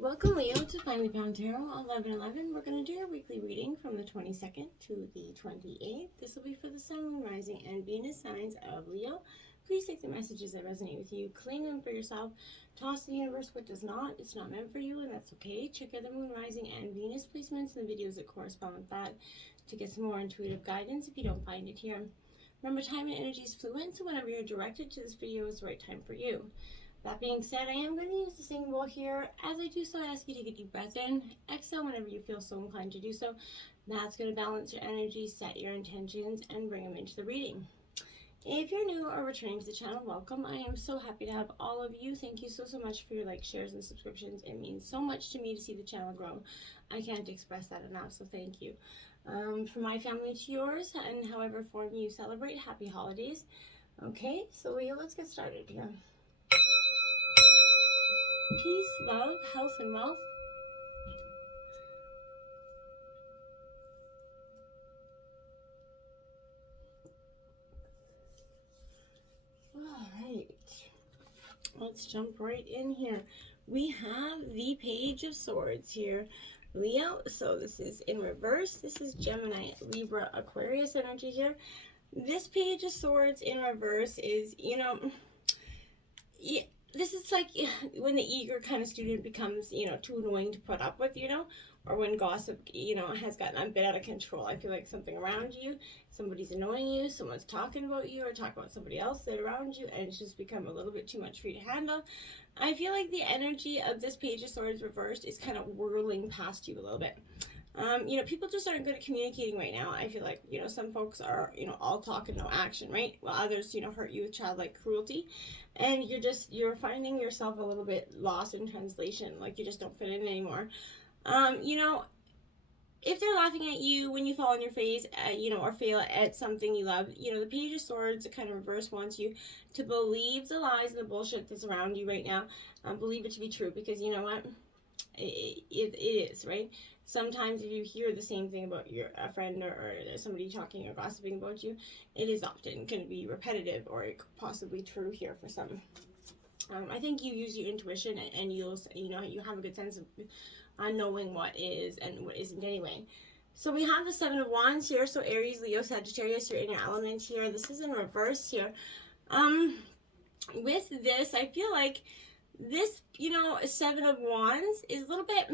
Welcome, Leo, to Finally Found Tarot 1111. We're going to do your weekly reading from the 22nd to the 28th. This will be for the Sun, Moon, Rising, and Venus signs of Leo. Please take the messages that resonate with you, claim them for yourself, toss the universe what does not. It's not meant for you, and that's okay. Check out the Moon, Rising, and Venus placements and the videos that correspond with that to get some more intuitive guidance if you don't find it here. Remember, time and energy is fluent, so whenever you're directed to this video is the right time for you. That being said, I am going to use the singing bowl here. As I do so, I ask you to take a deep breath in. Exhale whenever you feel so inclined to do so. That's going to balance your energy, set your intentions, and bring them into the reading. If you're new or returning to the channel, welcome. I am so happy to have all of you. Thank you so much for your likes, shares, and subscriptions. It means so much to me to see the channel grow. I can't express that enough, so thank you. From my family to yours, and however form you celebrate, happy holidays. Okay, so Leo, let's get started here. Peace, love, health, and wealth. All right, let's jump right in here. We have the Page of Swords here, Leo. So this is in reverse. This is Gemini, Libra, Aquarius energy here. This Page of Swords in reverse is, this is like when the eager kind of student becomes, too annoying to put up with, or when gossip, has gotten a bit out of control. I feel like something around you, somebody's annoying you, someone's talking about you or talking about somebody else that around you, and it's just become a little bit too much for you to handle. I feel like the energy of this Page of Swords reversed is kind of whirling past you a little bit. People just aren't good at communicating right now. I feel like, some folks are, all talk and no action, right? While others, hurt you with childlike cruelty. And you're finding yourself a little bit lost in translation. Like you just don't fit in anymore. If they're laughing at you when you fall on your face, or fail at something you love, the Page of Swords kind of reverse wants you to believe the lies and the bullshit that's around you right now. Believe it to be true, because you know what? It is, right? Sometimes if you hear the same thing about a friend or somebody talking or gossiping about you, it is often going to be repetitive or possibly true here for some. I think you use your intuition and you have a good sense of knowing what is and what isn't anyway. So we have the Seven of Wands here. So Aries, Leo, Sagittarius, you're in your element here. This is in reverse here. With this, I feel like this, Seven of Wands is a little bit,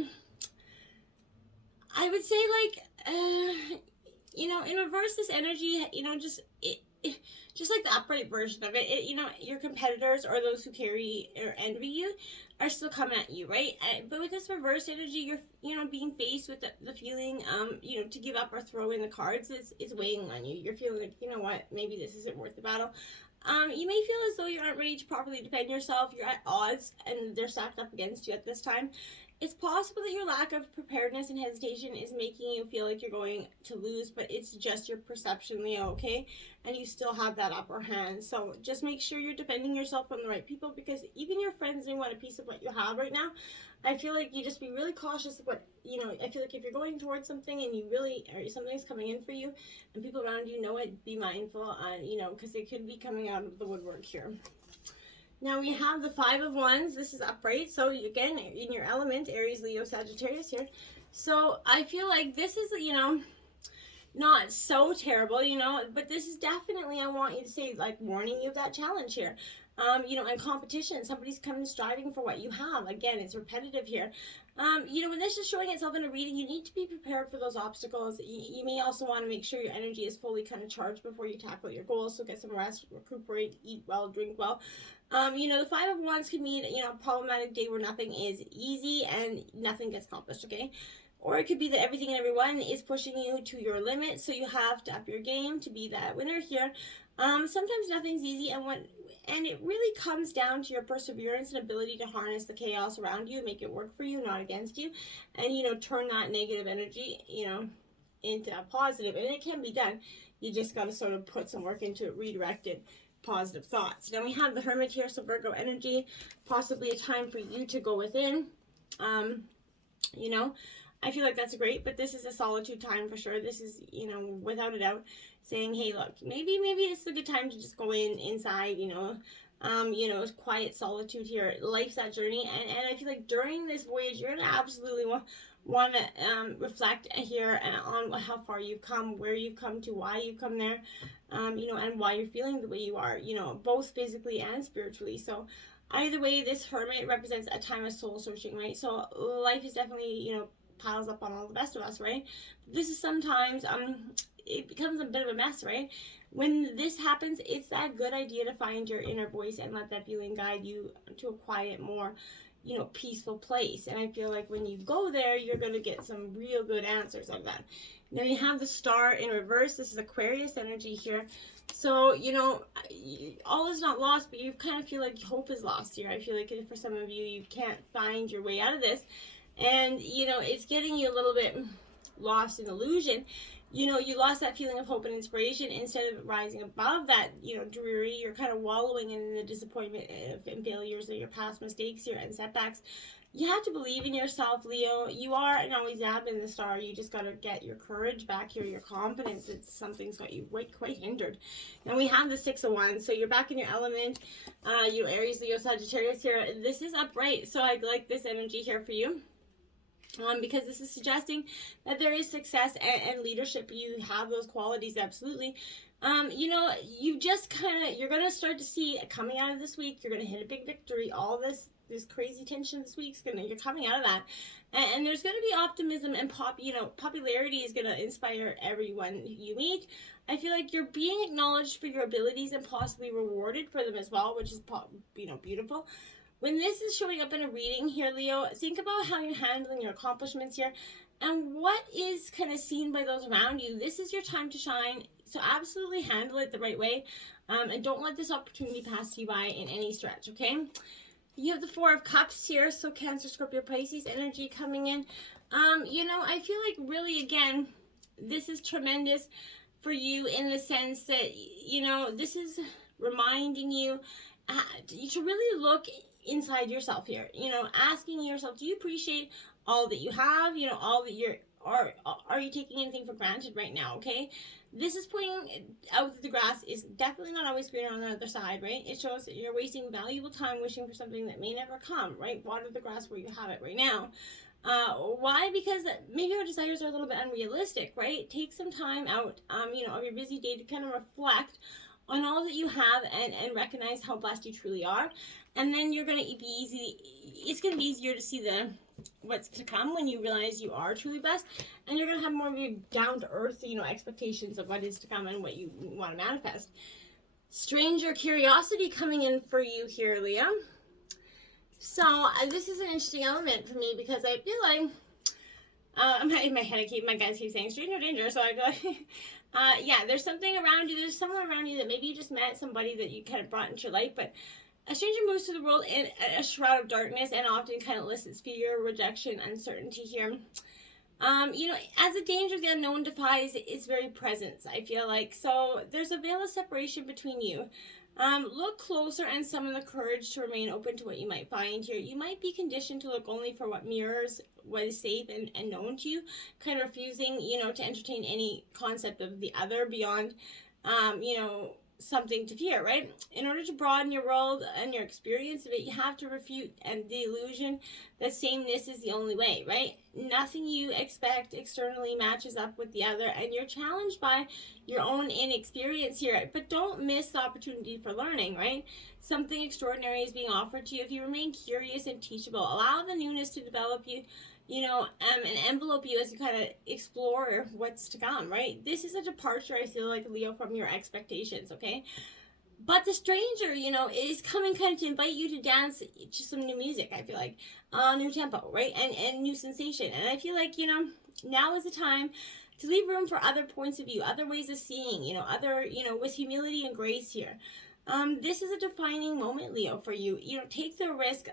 I would say, like, in reverse, this energy, just like the upright version of it, your competitors or those who carry or envy you are still coming at you, right? But with this reverse energy, you're, being faced with the feeling, to give up or throw in the cards is weighing on you. You're feeling like, what, maybe this isn't worth the battle. You may feel as though you aren't ready to properly defend yourself. You're at odds and they're stacked up against you at this time. It's possible that your lack of preparedness and hesitation is making you feel like you're going to lose, but it's just your perception, Leo, okay? And you still have that upper hand. So just make sure you're defending yourself from the right people, because even your friends may want a piece of what you have right now. I feel like you just be really cautious of what, I feel like if you're going towards something and or something's coming in for you and people around you know it, be mindful, because they could be coming out of the woodwork here. Now we have the Five of Wands. This is upright. So again, in your element, Aries, Leo, Sagittarius here. So I feel like this is, not so terrible, but this is definitely, I want you to say, like, warning you of that challenge here. In competition, somebody's coming striving for what you have. Again, it's repetitive here. When this is showing itself in a reading, you need to be prepared for those obstacles. You may also want to make sure your energy is fully kind of charged before you tackle your goals. So get some rest, recuperate, eat well, drink well. The Five of Wands can mean, a problematic day where nothing is easy and nothing gets accomplished, okay? Or it could be that everything and everyone is pushing you to your limit, so you have to up your game to be that winner here. Sometimes nothing's easy, and it really comes down to your perseverance and ability to harness the chaos around you, make it work for you, not against you, and, turn that negative energy, into a positive. And it can be done. You just got to sort of put some work into it, redirect it. Positive thoughts. Then we have the Hermit here, so Virgo energy, possibly a time for you to go within. I feel like that's great, but this is a solitude time for sure. This is, without a doubt, saying, hey, look, maybe it's a good time to just go inside, quiet solitude here. Life's that journey, and I feel like during this voyage, you're gonna absolutely want to reflect here on how far you've come, where you've come to, why you've come there, and why you're feeling the way you are, both physically and spiritually. So either way, this Hermit represents a time of soul searching, right? So life is definitely, piles up on all the best of us, right? This is sometimes, it becomes a bit of a mess, right? When this happens, it's that good idea to find your inner voice and let that feeling guide you to a quiet, more, peaceful place. And I feel like when you go there, you're going to get some real good answers of that. Now you have the Star in reverse. This is Aquarius energy here. So, all is not lost, but you kind of feel like hope is lost here. I feel like for some of you, you can't find your way out of this. And, it's getting you a little bit lost in illusion. You lost that feeling of hope and inspiration. Instead of rising above that, dreary, you're kind of wallowing in the disappointment and failures of your past mistakes here and setbacks. You have to believe in yourself, Leo. You are and always have been the star. You just got to get your courage back here, your confidence. It's something's got you quite hindered. Now we have the 6 of Wands, so you're back in your element. Aries, Leo, Sagittarius here. This is upright, so I like this energy here for you. Because this is suggesting that there is success and leadership. You have those qualities, absolutely. You just you're going to start to see coming out of this week, you're going to hit a big victory. All this crazy tension this week's you're coming out of that. And there's going to be optimism and popularity is going to inspire everyone you meet. I feel like you're being acknowledged for your abilities and possibly rewarded for them as well, which is, beautiful. When this is showing up in a reading here, Leo, think about how you're handling your accomplishments here and what is kind of seen by those around you. This is your time to shine, so absolutely handle it the right way, and don't let this opportunity pass you by in any stretch, okay? You have the 4 of Cups here, so Cancer, Scorpio, Pisces energy coming in. I feel like really, again, this is tremendous for you in the sense that, this is reminding you to really look inside yourself here, asking yourself, do you appreciate all that you have, all that are you taking anything for granted right now? Okay, this is pointing out that the grass is definitely not always greener on the other side, right? It shows that you're wasting valuable time wishing for something that may never come, right? Water the grass where you have it right now. Why? Because maybe our desires are a little bit unrealistic, right? Take some time out, of your busy day to kind of reflect on all that you have and recognize how blessed you truly are. And then you're going to be it's going to be easier to see what's to come when you realize you are truly blessed. And you're going to have more of your down-to-earth, expectations of what is to come and what you want to manifest. Stranger curiosity coming in for you here, Leo. So this is an interesting element for me because I feel like, in my head, my guys keep saying stranger danger. So I feel like, there's something around you. There's someone around you that maybe you just met somebody that you kind of brought into your life, but a stranger moves through the world in a shroud of darkness and often kind of elicits fear, rejection, uncertainty here. As the danger of the unknown defies its very presence, I feel like. So there's a veil of separation between you. Look closer and summon the courage to remain open to what you might find here. You might be conditioned to look only for what mirrors what is safe and known to you, kind of refusing, to entertain any concept of the other beyond, something to fear, right? In order to broaden your world and your experience of it, you have to refute the illusion that sameness is the only way, right? Nothing you expect externally matches up with the other, and you're challenged by your own inexperience here. But don't miss the opportunity for learning, right? Something extraordinary is being offered to you if you remain curious and teachable. Allow the newness to develop you, and envelope you as you kind of explore what's to come, right? This is a departure, I feel like, Leo, from your expectations, okay? But the stranger, is coming kind of to invite you to dance to some new music, I feel like. New tempo, right? And new sensation. And I feel like, now is the time to leave room for other points of view, other ways of seeing, with humility and grace here. This is a defining moment, Leo, for you. Take the risk.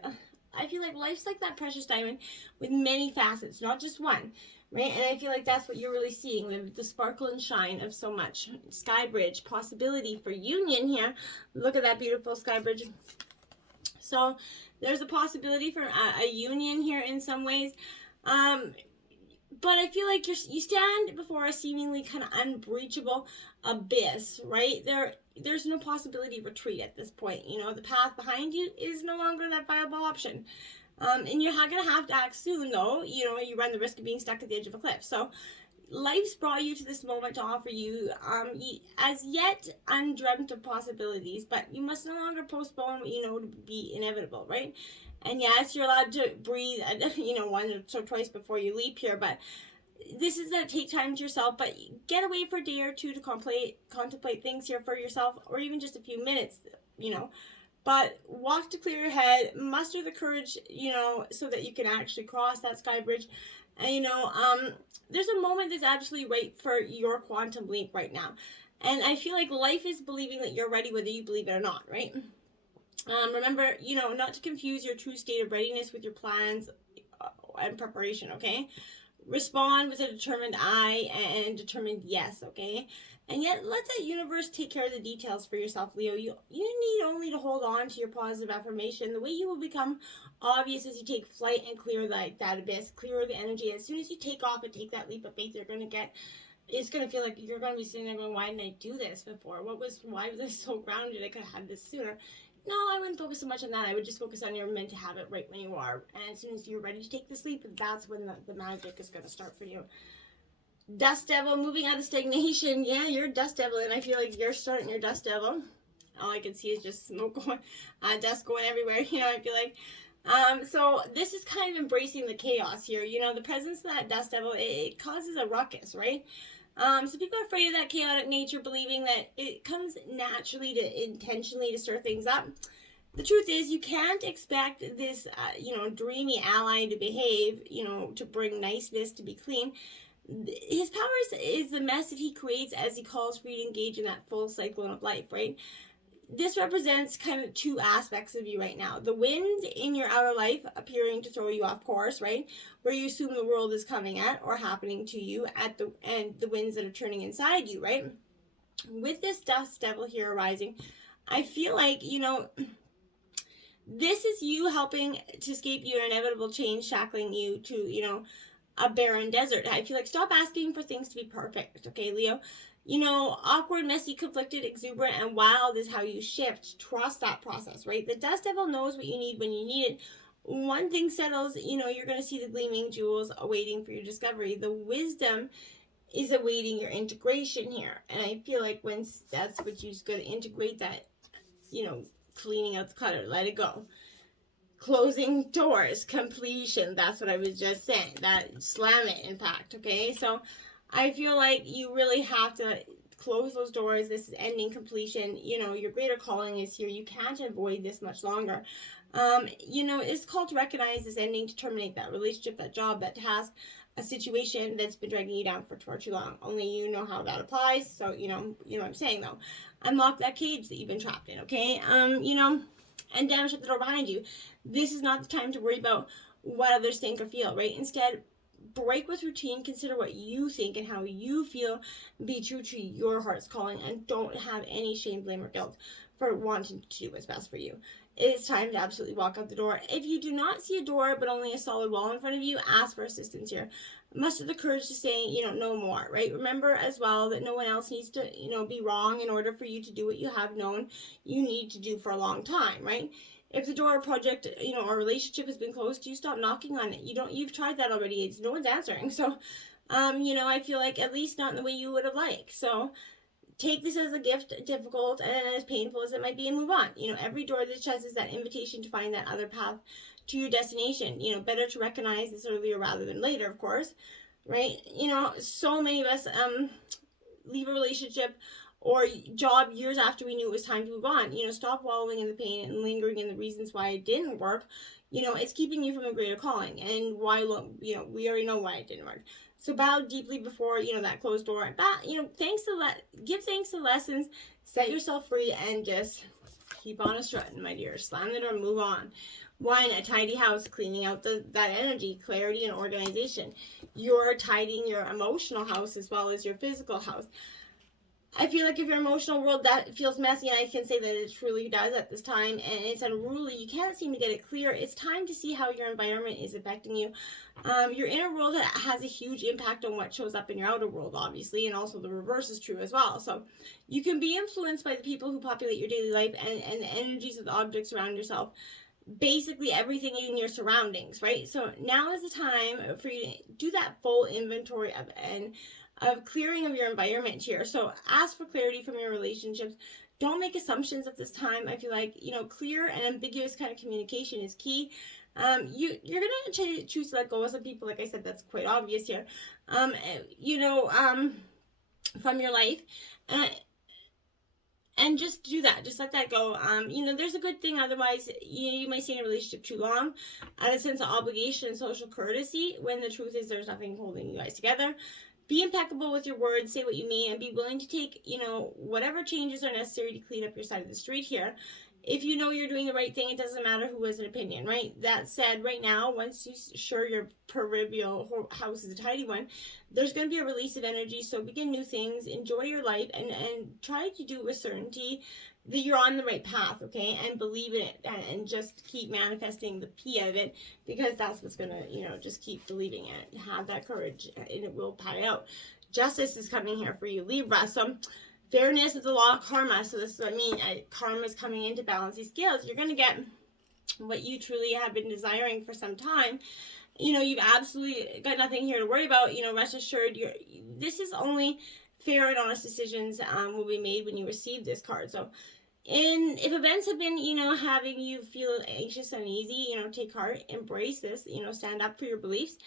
I feel like life's like that precious diamond with many facets, not just one, right? And I feel like that's what you're really seeing, the sparkle and shine of so much. Sky bridge, possibility for union here. Look at that beautiful sky bridge. So there's a possibility for a union here in some ways. But I feel like you stand before a seemingly kind of unbreachable abyss, right? there's no possibility of retreat at this point. You know, the path behind you is no longer that viable option. And you're going to have to act soon, though. You know, you run the risk of being stuck at the edge of a cliff. So life's brought you to this moment to offer you as yet undreamt of possibilities, but you must no longer postpone what you know to be inevitable, right? And yes, you're allowed to breathe, you know, once or twice before you leap here, but this is going to take time to yourself. But get away for a day or two to contemplate things here for yourself, or even just a few minutes, you know. But walk to clear your head, muster the courage, you know, so that you can actually cross that sky bridge. And, you know, there's a moment that's absolutely right for your quantum leap right now. And I feel like life is believing that you're ready, whether you believe it or not, right? Remember, you know, not to confuse your true state of readiness with your plans and preparation, okay? Respond with a determined I and determined yes, okay? And yet, let the universe take care of the details for yourself, Leo. You need only to hold on to your positive affirmation. The way you will become obvious as you take flight and clear that abyss, clear the energy. As soon as you take off and take that leap of faith, it's going to feel like you're going to be sitting there going, why didn't I do this before? Why was I so grounded? I could have had this sooner. No, I wouldn't focus so much on that. I would just focus on you're meant to have it right when you are. And as soon as you're ready to take this leap, that's when the magic is going to start for you. Dust Devil, moving out of stagnation. Yeah, you're a Dust Devil, and I feel like you're starting your Dust Devil. All I can see is just smoke going, dust going everywhere, you know, I feel like. So this is kind of embracing the chaos here. You know, the presence of that Dust Devil, it causes a ruckus, right? So people are afraid of that chaotic nature, believing that it comes naturally to intentionally to stir things up. The truth is, you can't expect this, you know, dreamy ally to behave, you know, to bring niceness, to be clean. His powers is the mess that he creates as he calls for you to engage in that full cyclone of life, right? This represents kind of two aspects of you right now. The wind in your outer life appearing to throw you off course, right? Where you assume the world is coming at or happening to you and the winds that are turning inside you, right? With this Dust Devil here arising, I feel like, you know, this is you helping to escape your inevitable change, shackling you to, you know, a barren desert. I feel like stop asking for things to be perfect, okay, Leo? You know, awkward, messy, conflicted, exuberant, and wild is how you shift. Trust that process, right? The Dust Devil knows what you need when you need it. One thing settles, you know, you're going to see the gleaming jewels awaiting for your discovery. The wisdom is awaiting your integration here. And I feel like when that's what you're going to integrate that, you know, cleaning out the clutter, let it go. Closing doors, completion, that's what I was just saying, that slam it impact, okay? So I feel like you really have to close those doors. This is ending, completion, you know, your greater calling is here. You can't avoid this much longer. You know, it's called to recognize this ending, to terminate that relationship, that job, that task, a situation that's been dragging you down for too long. Only you know how that applies. So, you know what I'm saying, though. Unlock that cage that you've been trapped in, okay? You know, and damn, shut the door behind you. This is not the time to worry about what others think or feel, right? Instead, break with routine, consider what you think and how you feel, be true to your heart's calling, and don't have any shame, blame, or guilt for wanting to do what's best for you. It's time to absolutely walk out the door. If you do not see a door but only a solid wall in front of you, ask for assistance here. Muster the courage to say, you know, no more, right? Remember as well that no one else needs to, you know, be wrong in order for you to do what you have known you need to do for a long time, right? If the door or project, you know, or relationship has been closed, you stop knocking on it. You've tried that already. It's no one's answering. So, you know, I feel like at least not in the way you would have liked. So take this as a gift, difficult and as painful as it might be, and move on. You know, every door that shuts is that invitation to find that other path to your destination. You know, better to recognize this earlier rather than later, of course, right? You know, so many of us leave a relationship or job years after we knew it was time to move on. You know, stop wallowing in the pain and lingering in the reasons why it didn't work. You know, it's keeping you from a greater calling. And why, you know, we already know why it didn't work. So bow deeply before, you know, that closed door. You know, give thanks to lessons, set yourself free, and just keep on a strutting, my dear. Slam the door, move on. One, a tidy house, cleaning out that energy, clarity, and organization. You're tidying your emotional house as well as your physical house. I feel like if your emotional world that feels messy, and I can say that it truly does at this time, and it's unruly, you can't seem to get it clear, it's time to see how your environment is affecting you. Your inner world has a huge impact on what shows up in your outer world, obviously, and also the reverse is true as well. So you can be influenced by the people who populate your daily life and the energies of the objects around yourself, basically everything in your surroundings, right? So now is the time for you to do that full inventory of clearing of your environment here. So ask for clarity from your relationships. Don't make assumptions at this time. I feel like, clear and ambiguous kind of communication is key. You're gonna choose to let go of some people. Like I said, that's quite obvious here. From your life, and just do that. Just let that go. There's a good thing. Otherwise, you might stay in a relationship too long out of a sense of obligation and social courtesy, when the truth is there's nothing holding you guys together. Be impeccable with your words, say what you mean, and be willing to take, whatever changes are necessary to clean up your side of the street here. If you know you're doing the right thing, it doesn't matter who has an opinion, right? That said, right now, once you sure your proverbial house is a tidy one, there's going to be a release of energy. So begin new things, enjoy your life, and try to do with certainty that you're on the right path, okay? And believe in it, and just keep manifesting the P of it, because that's what's going to, just keep believing it. Have that courage, and it will pay out. Justice is coming here for you, Libra. So fairness is the law of karma. So this is what I mean. Karma is coming in to balance these scales. You're going to get what you truly have been desiring for some time. You've absolutely got nothing here to worry about. Rest assured, this is only fair and honest decisions will be made when you receive this card. So if events have been, having you feel anxious and uneasy, take heart, embrace this, stand up for your beliefs.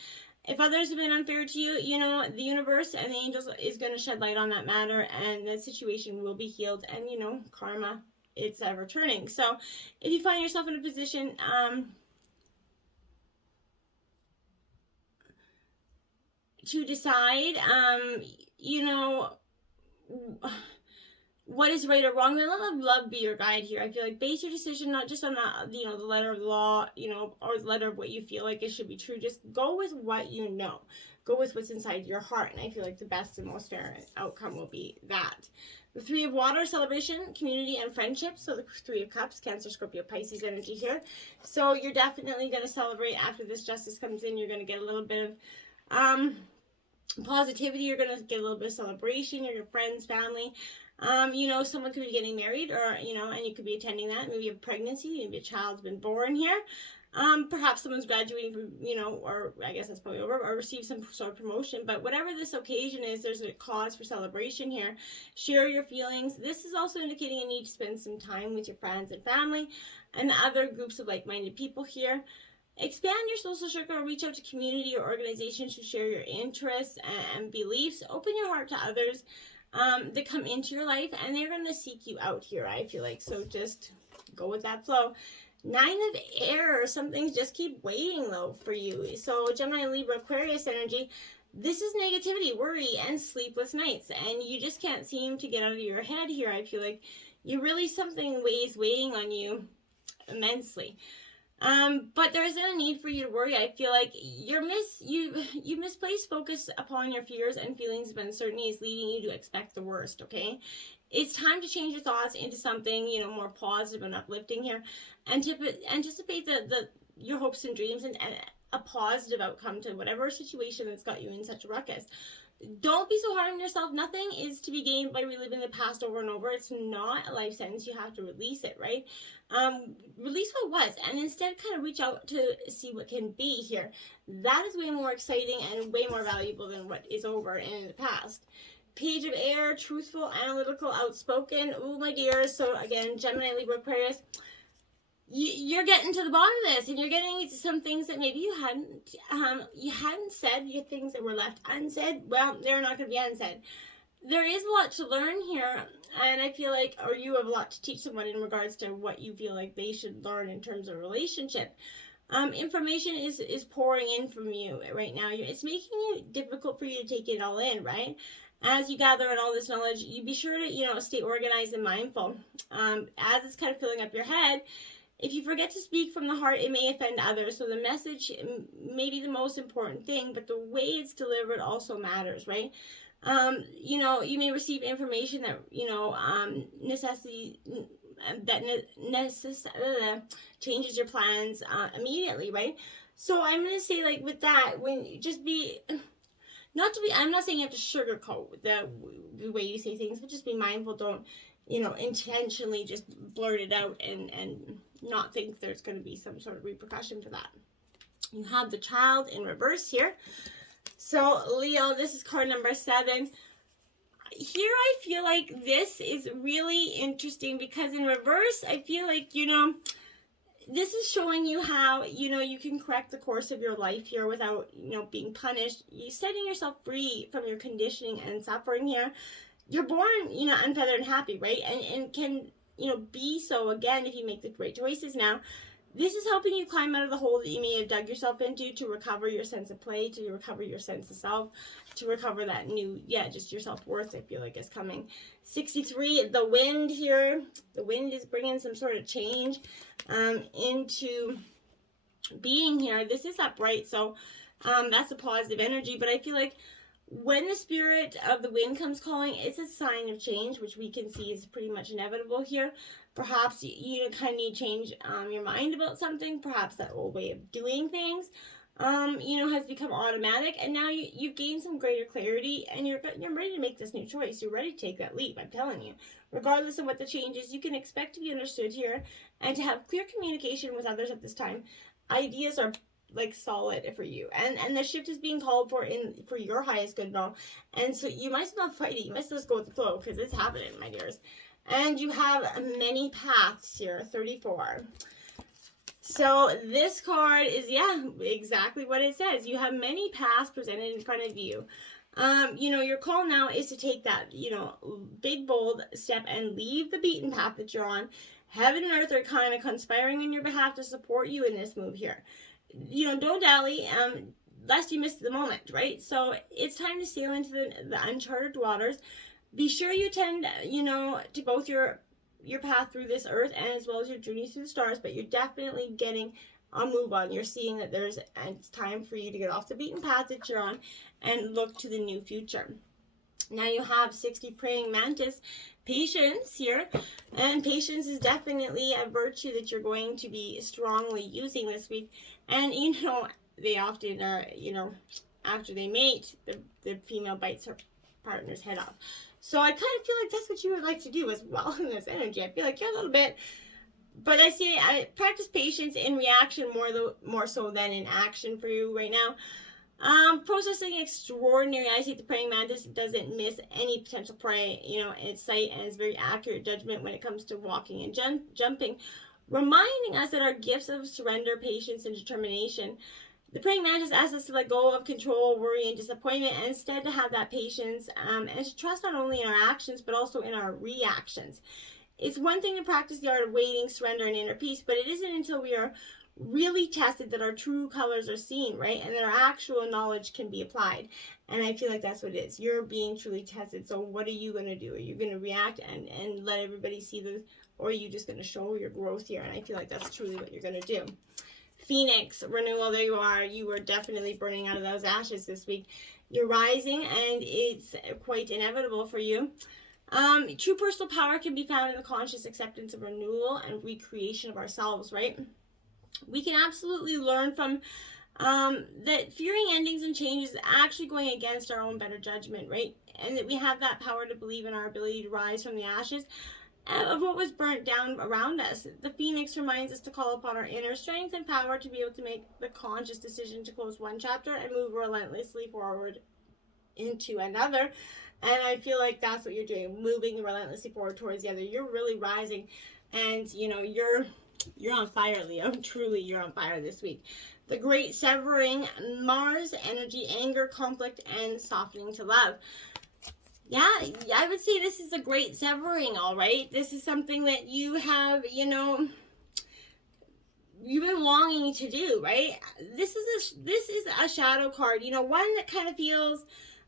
If others have been unfair to you, the universe and the angels is going to shed light on that matter, and the situation will be healed, and, karma, it's ever turning. So if you find yourself in a position, to decide, what is right or wrong, then let love be your guide here. I feel like base your decision not just on the letter of the law, or the letter of what you feel like it should be true. Just go with what you know. Go with what's inside your heart, and I feel like the best and most fair outcome will be that. The Three of Water, celebration, community, and friendship. So the Three of Cups, Cancer, Scorpio, Pisces energy here. So you're definitely going to celebrate after this justice comes in. You're going to get a little bit of positivity. You're going to get a little bit of celebration. Your friends, family. Someone could be getting married, or, and you could be attending that. Maybe a pregnancy, maybe a child's been born here. Perhaps someone's graduating from, or I guess that's probably over, or receive some sort of promotion. But whatever this occasion is, there's a cause for celebration here. Share your feelings. This is also indicating a need to spend some time with your friends and family and other groups of like-minded people here. Expand your social circle, reach out to community or organizations who share your interests and beliefs. Open your heart to others that come into your life, and they're going to seek you out here, I feel like. So just go with that flow. 9 of Air, some things just keep waiting though for you. So Gemini, Libra, Aquarius energy, this is negativity, worry, and sleepless nights, and you just can't seem to get out of your head here. I feel like something is weighing on you immensely. But there isn't a need for you to worry. I feel like you misplaced focus upon your fears and feelings of uncertainty is leading you to expect the worst, okay? It's time to change your thoughts into something, more positive and uplifting here. Anticipate your hopes and dreams and a positive outcome to whatever situation that's got you in such a ruckus. Don't be so hard on yourself. Nothing is to be gained by reliving the past over and over. It's not a life sentence. You have to release it, right? Release what was, and instead kind of reach out to see what can be here. That is way more exciting and way more valuable than what is over and in the past. Page of Air, truthful, analytical, outspoken. Oh, my dears. So again, Gemini, Libra, Aquarius. You're getting to the bottom of this, and you're getting some things that maybe you hadn't said, things that were left unsaid. Well, they're not going to be unsaid. There is a lot to learn here, and I feel like, or you have a lot to teach someone in regards to what you feel like they should learn in terms of relationship. Information is pouring in from you right now. It's making it difficult for you to take it all in, right? As you gather in all this knowledge, you be sure to, stay organized and mindful. As it's kind of filling up your head, if you forget to speak from the heart, it may offend others. So the message may be the most important thing, but the way it's delivered also matters, right? You know, you may receive information that, you know, changes your plans immediately, right? So I'm going to say, like, with that, when you just be, not to be, I'm not saying you have to sugarcoat the way you say things, but just be mindful. Don't, you know, intentionally just blurt it out and not think there's going to be some sort of repercussion for that. You have the Child in reverse here. So, Leo, this is card number 7. Here, I feel like this is really interesting because in reverse, I feel like, you know, this is showing you how, you know, you can correct the course of your life here without, you know, being punished. You're setting yourself free from your conditioning and suffering here. You're born, you know, unfeathered and happy, right? And can, you know, be so again if you make the right choices now. This is helping you climb out of the hole that you may have dug yourself into to recover your sense of play, to recover your sense of self, to recover that new, just your self-worth, I feel like, is coming. 63, the wind here. The wind is bringing some sort of change into being here. This is upright, so that's a positive energy, but I feel like when the spirit of the wind comes calling, it's a sign of change, which we can see is pretty much inevitable here. Perhaps you kind of need to change your mind about something. Perhaps that old way of doing things, you know, has become automatic. And now you've gained some greater clarity and you're ready to make this new choice. You're ready to take that leap, I'm telling you. Regardless of what the change is, you can expect to be understood here and to have clear communication with others at this time. Ideas are like solid for you, and the shift is being called for your highest good and all. And so you might as well not fight it. You might as well just go with the flow because it's happening, my dears. And you have many paths here, 34. So this card is, exactly what it says. You have many paths presented in front of you. You know, your call now is to take that, you know, big, bold step and leave the beaten path that you're on. Heaven and earth are kind of conspiring on your behalf to support you in this move here. You know, don't dally, lest you miss the moment, right? So it's time to sail into the uncharted waters. Be sure you tend, you know, to both your path through this earth and as well as your journeys through the stars, but you're definitely getting a move on. You're seeing that it's time for you to get off the beaten path that you're on and look to the new future. Now you have 60 praying mantis, patience here, and patience is definitely a virtue that you're going to be strongly using this week. And you know, they often are, you know, after they mate, the female bites her partner's head off. So I kind of feel like that's what you would like to do as well in this energy. I feel like you're a little bit, but I practice patience in reaction more so than in action for you right now. Processing extraordinary. I see the praying mantis doesn't miss any potential prey, you know, in its sight, and it's very accurate judgment when it comes to walking and jumping, reminding us that our gifts of surrender, patience, and determination. The praying mantis asks us to let go of control, worry, and disappointment, and instead to have that patience and to trust not only in our actions, but also in our reactions. It's one thing to practice the art of waiting, surrender, and inner peace, but it isn't until we are really tested that our true colors are seen, right? And that our actual knowledge can be applied. And I feel like that's what it is. You're being truly tested. So what are you going to do? Are you going to react and let everybody see this? Or are you just going to show your growth here? And I feel like that's truly what you're going to do. Phoenix, renewal, there you are. You are definitely burning out of those ashes this week. You're rising, and it's quite inevitable for you. True personal power can be found in the conscious acceptance of renewal and recreation of ourselves, right? We can absolutely learn from that fearing endings and changes is actually going against our own better judgment, right? And that we have that power to believe in our ability to rise from the ashes of what was burnt down around us. The Phoenix reminds us to call upon our inner strength and power to be able to make the conscious decision to close one chapter and move relentlessly forward into another. And I feel like that's what you're doing, moving relentlessly forward towards the other. You're really rising, and you know, you're on fire, Leo. Truly, you're on fire this week. The great severing, Mars energy, anger, conflict, and softening to love. Yeah, I would say this is a great severing, all right? This is something that you have, you know, you've been longing to do, right? This is a shadow card, you know, one that kind of feels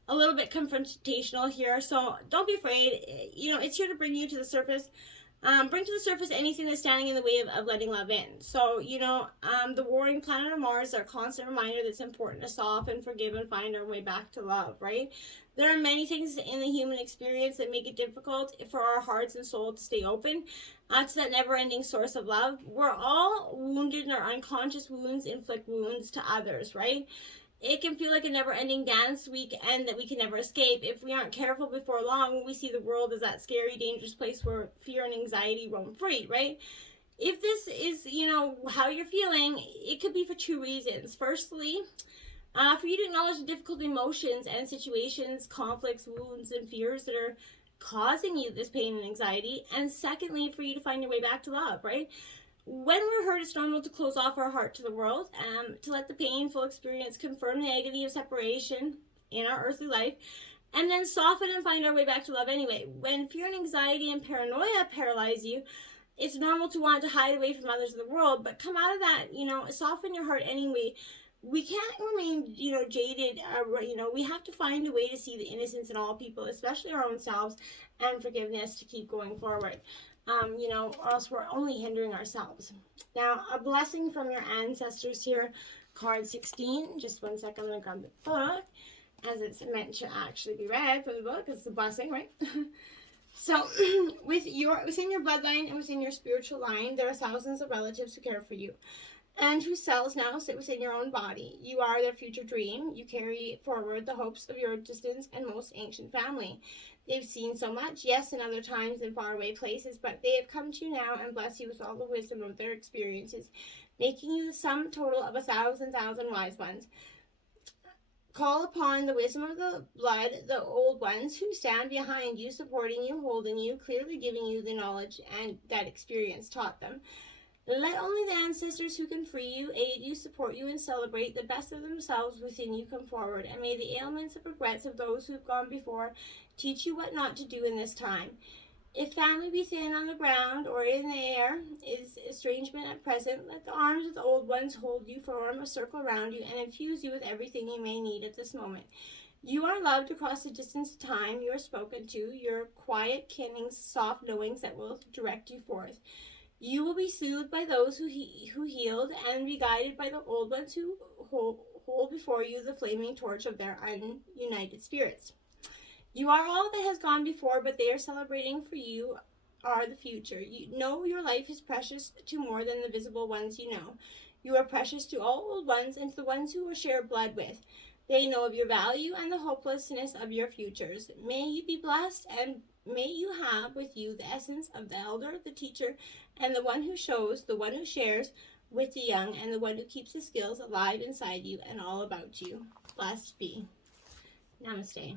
a little bit confrontational here. So don't be afraid. You know, it's here to bring you to the surface Bring to the surface anything that's standing in the way of letting love in. So, the warring planet of Mars are a constant reminder that it's important to soften, forgive, and find our way back to love, right? There are many things in the human experience that make it difficult for our hearts and soul to stay open to that never-ending source of love. We're all wounded, and our unconscious wounds inflict wounds to others, right? It can feel like a never-ending dance weekend that we can never escape. If we aren't careful before long, we see the world as that scary, dangerous place where fear and anxiety roam free, right? If this is, how you're feeling, it could be for two reasons. Firstly, for you to acknowledge the difficult emotions and situations, conflicts, wounds, and fears that are causing you this pain and anxiety. And secondly, for you to find your way back to love, right? When we're hurt, it's normal to close off our heart to the world, to let the painful experience confirm the agony of separation in our earthly life, and then soften and find our way back to love anyway. When fear and anxiety and paranoia paralyze you, it's normal to want to hide away from others in the world, but come out of that, soften your heart anyway. We can't remain, jaded. We have to find a way to see the innocence in all people, especially our own selves, and forgiveness to keep going forward. Or else we're only hindering ourselves. Now, a blessing from your ancestors here, card 16. Just 1 second, I'm going to grab the book, as it's meant to actually be read from the book. It's a blessing, right? So, within your bloodline and within your spiritual line, there are thousands of relatives who care for you, and whose cells now sit within your own body. You are their future dream. You carry forward the hopes of your distant and most ancient family. They've seen so much, yes, in other times in faraway places, but they have come to you now and bless you with all the wisdom of their experiences, making you the sum total of 1,000 wise ones. Call upon the wisdom of the blood, the old ones who stand behind you, supporting you, holding you, clearly giving you the knowledge and that experience taught them. Let only the ancestors who can free you, aid you, support you, and celebrate the best of themselves within you come forward, and may the ailments and regrets of those who have gone before teach you what not to do in this time. If family be thin on the ground or in the air is estrangement at present, let the arms of the old ones hold you, form a circle around you, and infuse you with everything you may need at this moment. You are loved across the distance of time. You are spoken to. Your quiet kennings, soft knowings that will direct you forth. You will be soothed by those who healed, and be guided by the old ones who hold before you the flaming torch of their ununited spirits. You are all that has gone before, but they are celebrating for you are the future. You know your life is precious to more than the visible ones you know. You are precious to all old ones and to the ones who will share blood with. They know of your value and the hopelessness of your futures. May you be blessed, and may you have with you the essence of the elder, the teacher, and the one who shows, the one who shares with the young, and the one who keeps the skills alive inside you and all about you. Blessed be. Namaste.